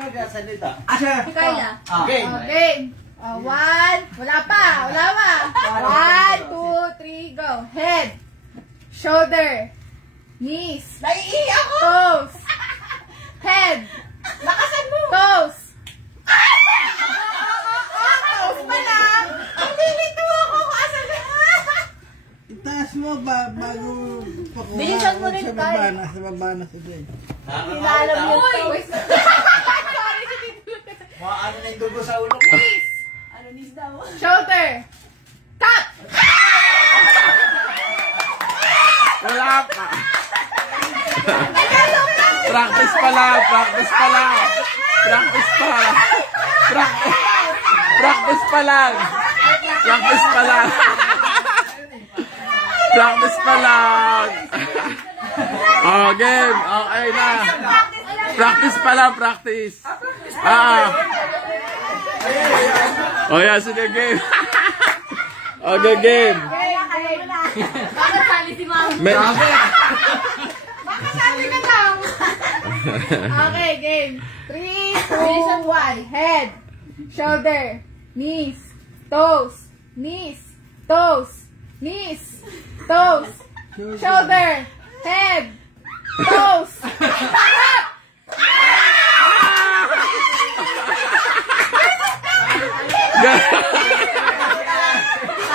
nagsasalita. Asya. Kaya. Game. Game. One. Wala pa. 1, 2, 3, go. Head. Shoulder. Knees. Naiiyak ako. Toes. Head. Lakasan mo. Toes. Toes pa lang. Ang lilito ako kung asan na. Itaas mo bago pakuha. Bilisan mo rin, Tay. Sa baba na si Jay. Ilalam yung toes. Sorry, si Tito. Ano na yung dugo sa ulo ko? Knees. Ano nis daw? Shoulder. Cut. Wala pa. Practice pa lang. Practice pa lang. Practice pa. Practice pa lang. Practice pa lang. Practice pa lang. Oh, game. Okay na. Practice pa lang, practice. Oh, yeah, sige, game. Okay, game. Bakit sali si Mama? Bakit sabi ka lang? Okay, game. 3, 2, 1. Head. Shoulder. Knees. Toes. Knees. Toes. Knees. Toes. Shoulder. Head. Toes.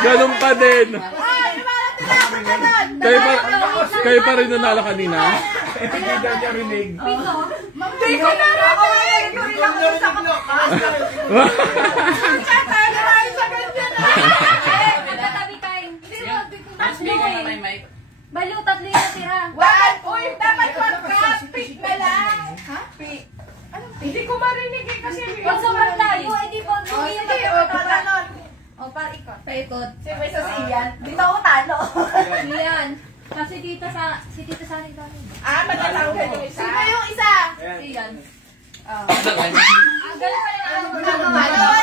Ganun pa din. Kayo pa rin nanalo kanina? Hindi daw niya rinig. Hindi ko na ako eh. Hindi ko rin ako sa Magkatabi tayo. Mas bigay na may mic. Balo, tatlo yung natira. Wag! Uy, dapat wag-cut! Pick na lang! Ha? Pick. Anong pick? Hindi ko marinig eh kasi... Pag sobrang tayo, edi pag Sige, o, tatalon. O, paikot. Paikot. Siyempre sa siyan. Dito ako talo. Yan. Kasi si Tita Sani kami. Matatanggal yung isa. Sino yung isa? Siyan. Agawan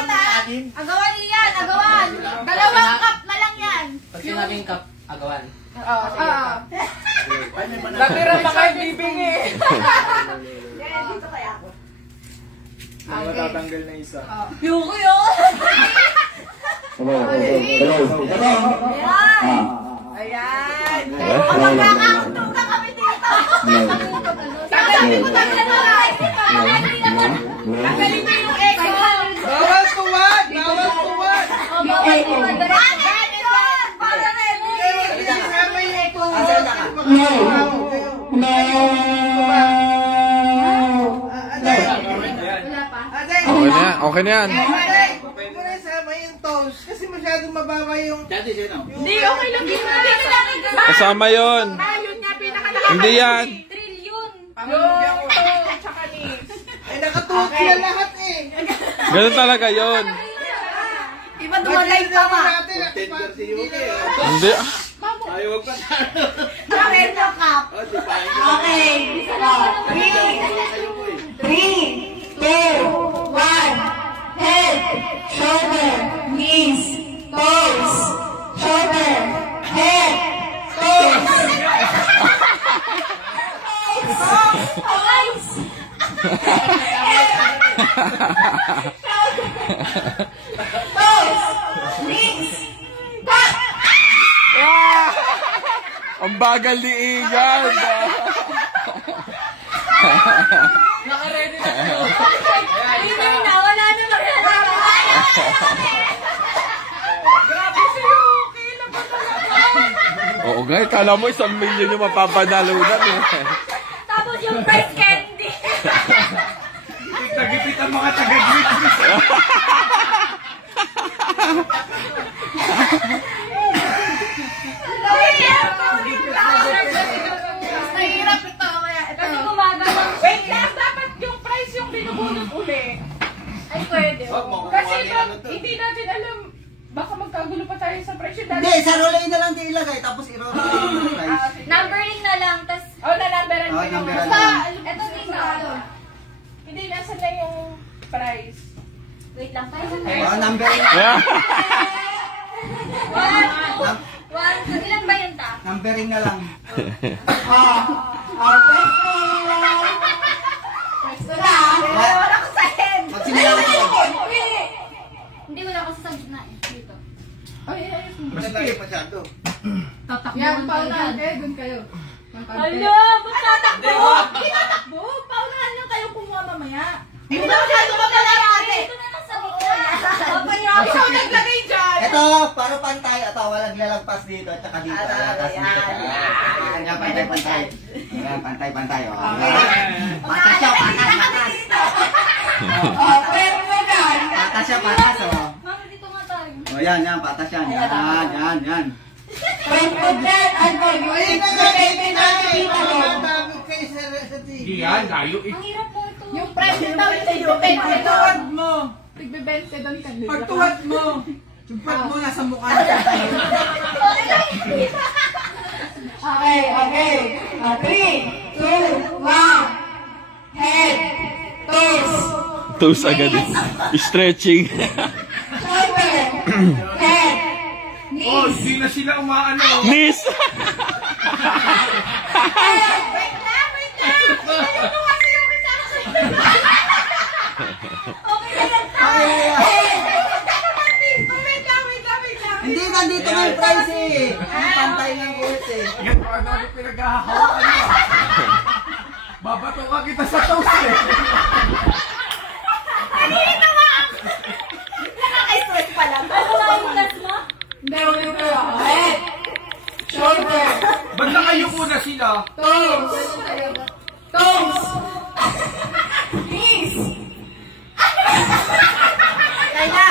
na. Agawan yan, agawan. Dalawang cup na lang yan. Pag sinabing cup, agawan. Oo, natira pa kayo bibingi. Dito kaya ako. Matatanggal na isa. Yuko yun. Ayan. Magkakauntong na kami dito. Sabi mo tanggalin mo na. Tanggalin mo yung echo. Bawal tuwad! Bawal tuwad! Bawal tuwad. Para Isama yung echo. wala pa. Okay na yan. Huwag mo na isama yung toes kasi masyadong mababa yung... Hindi, okay lang din na. Kasama yun. Ayun nga, pinakalakas. Hindi yan. Trillion. Yung toe, tsaka knees. Ay, nakatuwad sila lahat eh. Ganun talaga yun. Iba dumalay pa pa. Hindi. Ayaw wag pa. Bakit na cup? Okay. 3, 2, 1. Head, shoulder, knees, toes, shoulder, head, toes. Toes. Toes, knees, cut. Ang bagal ni Igan. Naka-ready na. Hindi na, wala na maglalaro. Grabe si Yuki. Laban talaga. Oo nga, kala mo 1 million yung mapapanalunan eh. Tapos yung prize candy. Tagipit ang mga taga-grit. Mahirap ito. Kasi gumagal lang. Wait lang, dapat yung price yung binubunot uli. Ay, pwede. Kasi hindi natin alam, baka magkagulo pa tayo sa price. Hindi, sa rolay na lang din ilagay, tapos i-roll yung price. Numbering na lang, tas... na-numberan ko yung numberan basta, lang. Eto din na. hindi nasa na yung price. Wait lang, tayo. Number One, so ilan ba yun ta? numbering na lang. Price ko na. Wala ko sa Hindi masyado. Yan, paunahan kayo, dun kayo. Hala, ba't tatakbo? Tinatakbo? Paunahan nyo kayo kumuha mamaya. Hindi na masyado maglalaki. Ito na lang sa likod. Ikaw naglagay dyan. Ito, para pantay. Ito, walang lalagpas dito at saka dito. Yan, pantay. Yan, pantay. Patas siya, patas. Patas siya, patas. Mami, dito nga tayo. O yan, patas yan. Yan. Hindi yan, layo eh. Ang hirap mo ito. Yung present daw yung tigbe-20 doon. Tigbe-20 doon kanila. Pagtuwad mo. Yung pag mo nasa mukha niya. Okay. 3, 2, 1. Head. Toes. Toes agad eh. Stretching. Shoulder. Head. Oh, Knees. hindi na sila umaano. Knees! Wait lang. Ayun mo kasi yung isa. Okay na yan. Wait lang. Hindi, nandito nga yung price eh. Pantay ng kulit eh. Yan pa ano pinaghahawakan mo. Babato ka kita sa toast eh. Nakaka-stress pa lang. Ano na yung last mo? Head. Shoulder. Ba't nakayuko na sila? Toes. Knees. Kaya,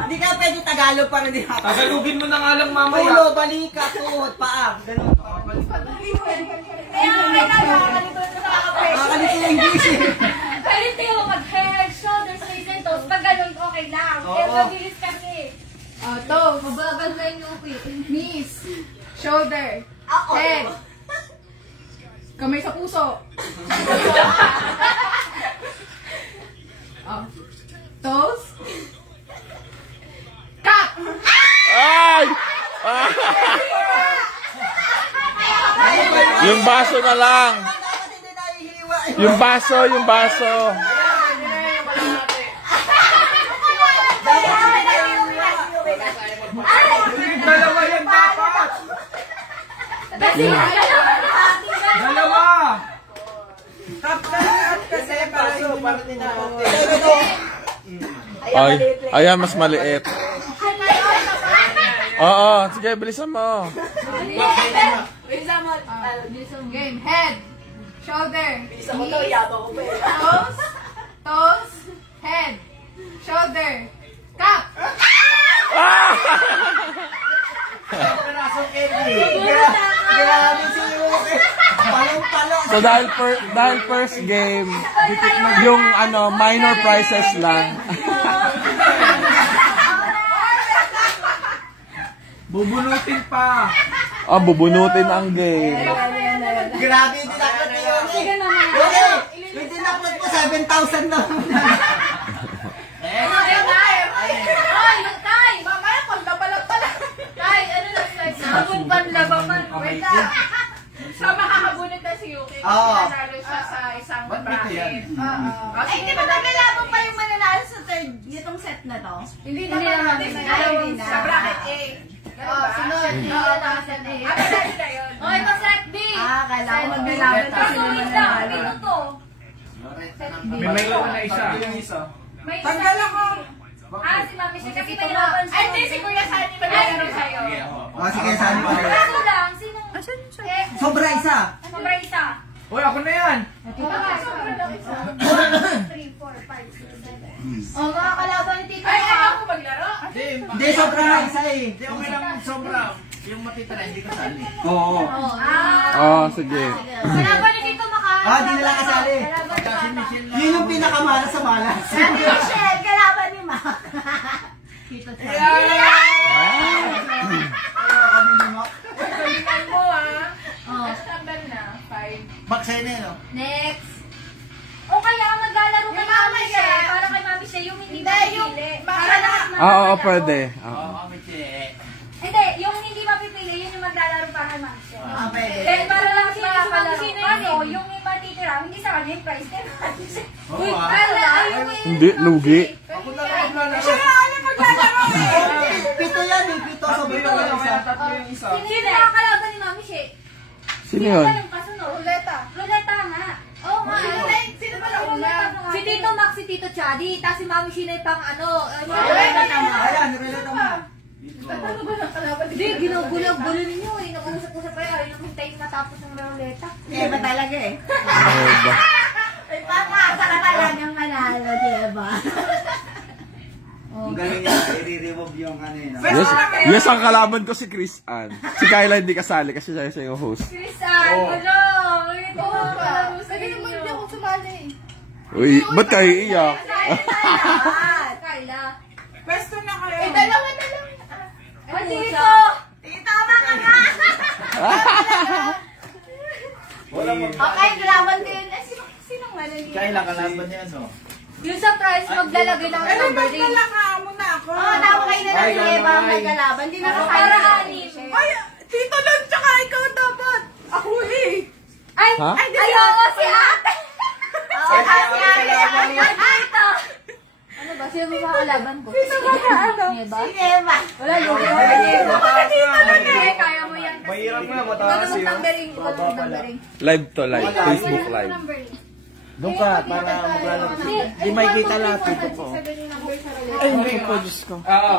hindi ka pwede Tagalog para di hapa. Tagalogin mo na nga lang mamaya. Ulo, balika, tuhod, paa. Ganun. Kaya nakakalimutan mo nakaka-press. Nakakalito yung English eh. Pwede tayo mag-head, shoulders, knees, and toes. Pag ganun, okay lang. Kaya mabilis kasi. Toes. Mabagal na yung upi. Knees. Shoulder. Head. Kamay sa puso. Toes. Cup. Ay! Yung baso na lang. Dapat hindi tayo hiwa. Yung baso. Dalawa yan dapat. Dalawa. Kasi paso, para din ako. Ay, ayan, mas maliit. Oo, sige, bilisan mo. Game. Head. Shoulder. Toes. Head. Shoulder. Cup. Grabe si Yuki. Palong-palo. So dahil first game, yung minor prizes lang. Bubunutin pa. Bubunutin ang game. Grabe, hindi dapat ni Yuki. Yuki, hindi dapat po 7,000 na. Tay! Mamaya pagdabalag pala. Tay, ano na slides? Sabon panlabaman. Wait lang. So makakabunod na si Yuki kasi Oo. nanalo siya sa isang Ba't may bracket. tiyan? Ay, hindi ba naglalabang pa yung mananalo sa third, itong set na to? Hindi na natin na. Sa bracket A. Sunod. Oo, nakaset A. Dali na yun. O, ito set B. Kailangan maglalaban kasi Kasunod naman lang. nanalo. Dito to. May na isa. May Tanggal ako. si Mami siya kasi may laban siya. Ay, hindi, si Kuya Sunny maglalaro sa'yo. Sige, saan pa rin? Kaso lang, sino? Sobra isa. Sobra isa. Uy, ako na yan. Sobrang laki sa 1, 3, 4, 5, 6, 7. O, mga kalaban ni Tito. Ay, ayaw ko maglaro? Hindi, sobra nga isa eh. Hindi, okay lang sobra. Yung matitira, hindi kasali. Oo. Sige. Kalaban ni Tito maka... Di nila kasali. Kalaban ni Tito. Yun yung pinakamala sa malas. Michelle, kalaban ni Mac. Galingan mo Next number na, 5. Baksay na yun, no? Next. O kaya maglalaro kay Yung Mami Mami siya. siya. Para kay Mami siya yung hindi Hindi, yung mapipili. para Para lahat lahat Oo, maglalaro. pwede. Oo, kami siya. Hindi, yung hindi mapipili, yun yung maglalaro para kay Mami siya. Pwede. Then para lang siya makakalaro. Ano, yung matitira, hindi sa kanya yung price kay Mami siya. Oo, ah. Ay, yung Hindi, lugi. Ako na lang. Siya, alam mo, naglalaro eh. Pito yan eh, pito. Sobrang Tatlo lang isa. yung isa. Sino nakakalaban ni Mami She? Sino yun? Yung kasunod? Ruleta. Ruleta nga. Oo nga. Sino ba na ruleta? Si Tito Max, si Tito Chadi. Tapos si Mami She na yung pang ano. Ruleta naman. Ayan, relata mo. Ano ba ng kalaban? Hindi, ginugulo-gulo ninyo eh. Nag-uusap-usap kayo. Ayaw nang hintayin matapos ng ruleta. Eh, ba talaga eh? Ano ba? Ay, pangasa ka talagang manalo, diba? Ang galing niya, i-remove yung ano yun. Yes, ang kalaban ko si Chris Ann. Si Kyla hindi kasali kasi siya yung host. Crisan, gulo! Oo ka. Sige naman hindi ako sumali. Uy, ba't kayo iiyak? Kyla. Pwesto na kayo. Eh, dalawa na lang. Ay, Tito! Tama ka nga! Okay, kalaban ko yun. Eh, sinong manalo? Kailan kalaban niya, no? Yung sa prize, maglalagay ng number ring. muna ako. Oo, dapat kayo na lang yung ibang magkalaban. Hindi na kasali. Para anim. Ay, Tito lang, tsaka ikaw dapat. Ako eh. Ay, Ha? ay, oo, si ate! Oo, kasi Ay, dito! Ano ba? Sino ba kalaban ko? Sino ba ka ano? Nieba? Sige ba? Wala, lulo. Nieba. Sige, kaya mo yan. Mahirap mo na, Ikaw mataas naman yun. numbering. Ikaw naman numbering. Live to, live. Facebook live. Doon ka, para maglalaro. Di makikita lahat Ay, hindi po, Diyos ko. Oo.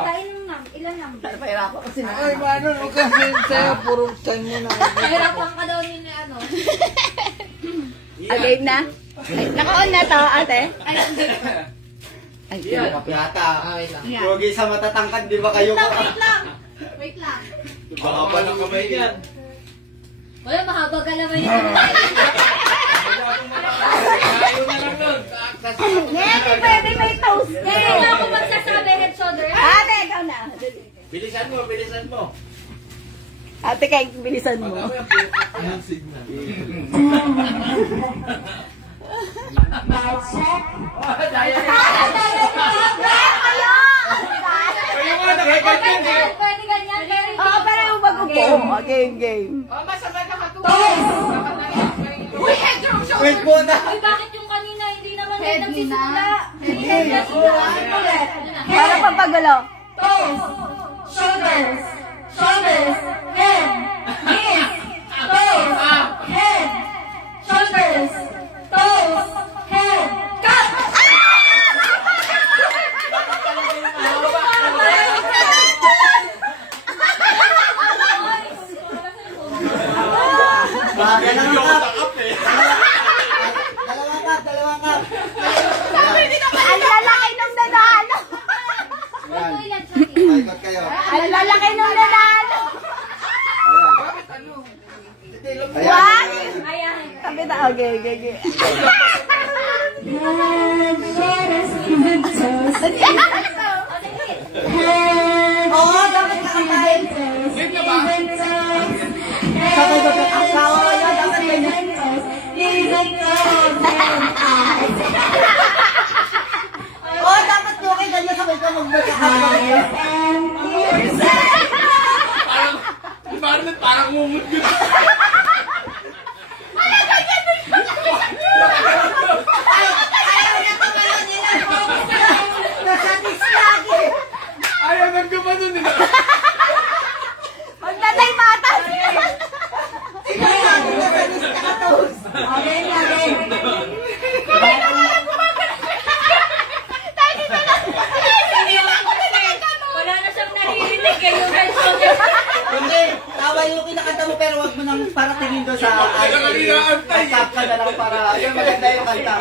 Ilan number? Pahirapan ko sila. Ay, mano, huwag kasi sa'yo, puro chan mo na. Nahirapan ka daw ni ano. Game na? Naka-on na to, ate? Ay, hindi. Ay, Yata. Huwag isa matatangkad, di ba kayo? Wait lang. Wait lang. Baka pa ng kamay yan. Wala, mahaba ka naman yun. Hindi pwede may toast. Hindi na ako magsasabi, head shoulder. Ate, ikaw na. Bilisan mo, bilisan mo. Ate, kaya bilisan mo. Pwede ganyan, pero Oo, pero yung bago-go. Game. Uy, head shoulder. Wait muna. Uy, bakit yung kanina hindi naman head nagsisimula? Head nagsisimula. Para pampagulo. Toes, shoulders, shoulders, head, knees, toes, head, shoulders, toes, head, cut! Dalawang cup. Ang lalaki nung nanalo. Paikot kayo. Ang lalaki nung nanalo. Ayan. Ayan. Sabi na, okay. Oo, dapat nakakain. Sabay ko sa asawa ko, dapat ganyan. Oo, dapat ko kayo ganyan sabay ko magmagkakaroon. Parang mumut yun. Ayaw na tumalon nila. Nasatis lagi. Ayaw nang gumano nila. Magtatay mata. Sige lang, nasatis ka ka toast. Okay. Wala na siyang naririnig eh, yung head shoulder. Hindi, tawa yung kinakanta mo pero wag mo nang para tingin doon sa Tap ka na lang para yung maganda yung kanta.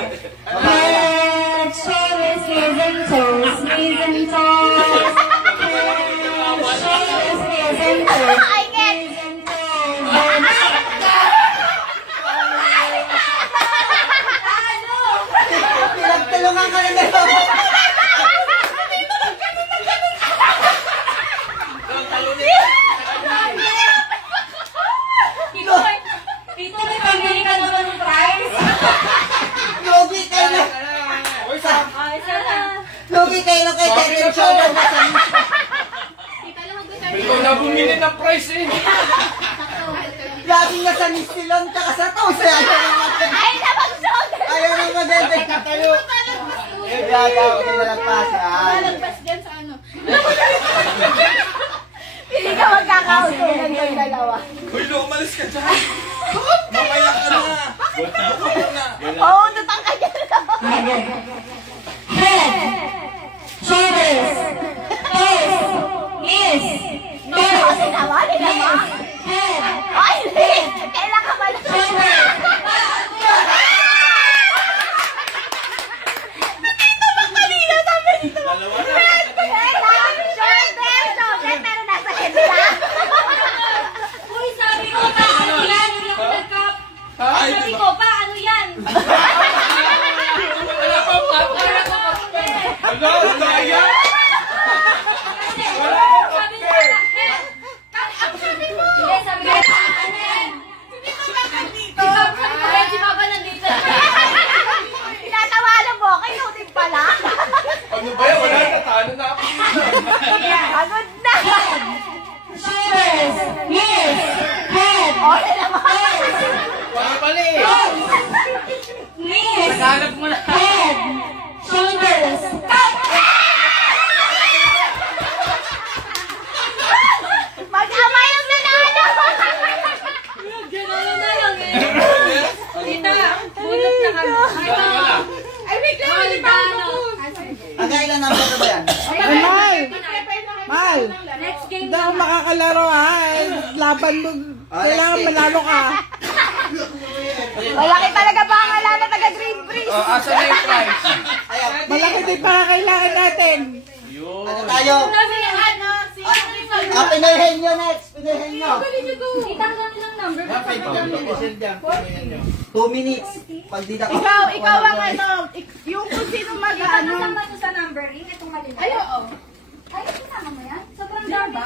Head, shoulders, knees and toes, knees and toes. Head, shoulders, knees and toes, I get. knees and toes. Pinagtulungan ka na dalawa. Tito, may pamili ka naman ng prize. Lugi kayo na. Ay, sana. Lugi kayo na kay Terry Show. Tita, lumag Ikaw na bumili ng price eh. Laging nasa Nistilon tsaka sa toast. Ay, nabag-shoulder. Ayaw nang maganda. Tayo. Gagawin na lang pa. Malagpas dyan sa ano. Hindi ka magkakautunan ng dalawa. Uy, Lo, umalis ka dyan. Mamaya ka na. Buka mo na. Oo, tutang ka dyan. Head. Shoulders. Face. Knees. Kasi naman, Head. Ay, hindi. Kailan ka ba lang? Shoulders. Dito ba kanina? Sabi dito. Dalawa na. Head. Shoulders. Pero nasa head lang. Uy, sabi ko pa, ano yan? Hindi ako nag-cup. Ay, Sabi di ko ba? pa, ano yan? Wala pa pa. Ano? Kaya? Kasi, Wala akong sabi ko kape. pa, head. Ang sabi ko, hindi, sabi ko pa, ano yan? Si Papa nandito. Tinatawanan mo, kayo din pala. Ano ba yan? Wala na. Talo na ako dito. Agad na. Shoulders, knees, head. Okay naman. Para pala eh. Knees, Naghanap mo na. head, shoulders. Mag-amay ang nanalo. Gano'n na lang eh. Tita, bunot na kami. Ay, wait lang. Hindi pa ako. Hanggang ilan number na ba yan? Mal, Next game hindi ako makakalaro ha. Laban mo, kailangan manalo ka. Malaki talaga pangalan na taga Green Breeze. Asa na yung prize? Ayaw. Malaki din para kailangan natin. Ano tayo? Sabi niya, ano? Pinahin nyo next. Pinahin nyo. Tita, ang dami ng number. 2 minutes. Pag di na Ikaw ang ano, yung kung sino mag-ano. Kasama to sa numbering, itong maliliit. Ay, oo. Ay, kasama mo yan? Sobrang dami.